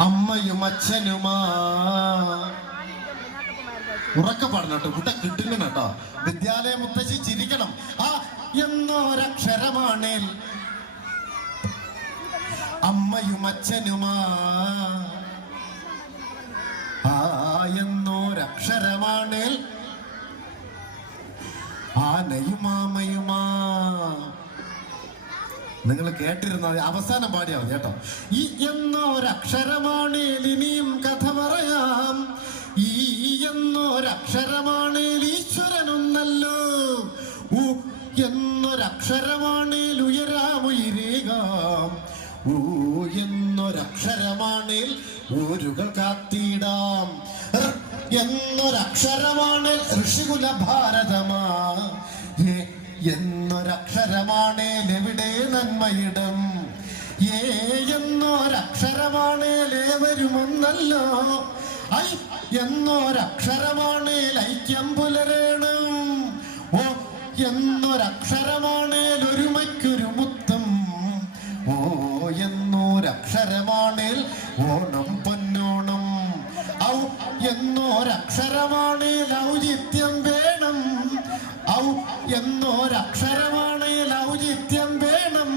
അമ്മയും അച്ഛനുമാ. ഉറക്കെ പാടണട്ടോ, കുട്ട കിട്ടുന്ന കേട്ടോ. വിദ്യാലയ മുത്തശ്ശി ചിരിക്കണം. ആ എന്നൊരക്ഷരമാണേൽ അമ്മയും അച്ഛനുമാ. ആ എന്നൊരക്ഷരമാണേൽ ആനയും മാമയുമാ. നിങ്ങൾ കേട്ടിരുന്ന അവസാനം പാടിയാ മതി കേട്ടോ. ഈ എന്നൊരക്ഷരമാണേൽ ഇനിയും കഥ പറയാം. ഈ എന്നൊരക്ഷരമാണേൽ ഈശ്വരനൊന്നല്ലോ. ഉ എന്നൊരക്ഷരമാണേൽ ഉയരാമുയരേകാം. ഊ എന്നൊരക്ഷരമാണേൽ ഊരുകൾ കാത്തിടാം. എന്നൊരക്ഷരമാണേൽ ഋഷികുല ഭാരതമാ. എന്നൊരക്ഷരമാണേൽ എവിടെ നന്മയിടം. എന്നൊരക്ഷരമാണേൽ ഏവരുമൊന്നല്ലോ. ഐ എന്നൊരക്ഷരമാണേൽ ഐക്യം പുലരേണം. ഓ എന്നൊരക്ഷരമാണേൽ ഒരുമയ്ക്കൊരു മുത്തം. ഓ എന്നൊരക്ഷരമാണേൽ ഓണം പൊന്നോണം. ഔ എന്നൊരക്ഷരമാണേൽ ഔചിത്യം വേണം. ഔ എന്നൊരക്ഷരമാണേൽ ഔചിത്യം വേണം.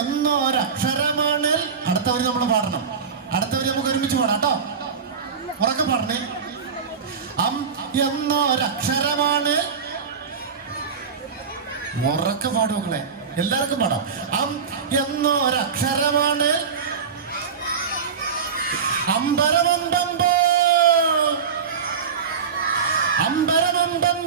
എന്നൊരക്ഷരമാണേൽ അടുത്തവര് നമ്മൾ പാടണം. അടുത്തവര് നമുക്ക് ഒരുമിച്ച് പാടാം കേട്ടോ. ഉറക്കെ പാടണേ. എന്നൊരക്ഷരമാണ്. ഉറക്കെ പാടുമക്കളെ, എല്ലാവർക്കും പാടാം. എന്നൊരക്ഷരമാണ്. അമ്പരമമ്പമ്പോ അമ്പരമമ്പം